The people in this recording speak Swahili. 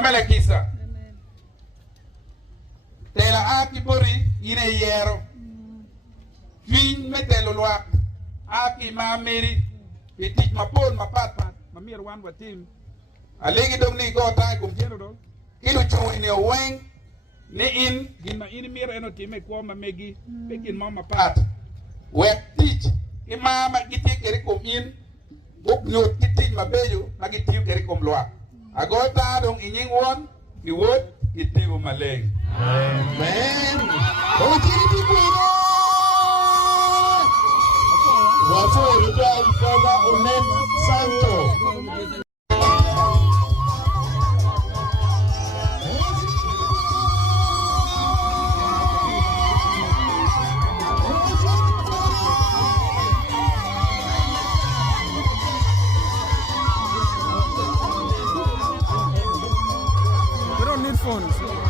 mele kisa. Tela aki bori ine yero. Fin metelo loa. Aki ma meri. Pitik ma pol ma pat pat. Ma mir wan watim. Alegi dong ni go tai kum jeno do. Kilo chu ni weng. Ni in. Gin ma in mir eno time kwa ma megi. Pekin mama pat. Wek teach. Ima ma giti keri kum in. Buk nyot giti ma beyo. Ma giti keri kum loa. Agota dong inying won. Ni wot. Giti wo maleng. Amen. Ojiri bwiro. Wafo rida ifada onen santo. We don't need phones.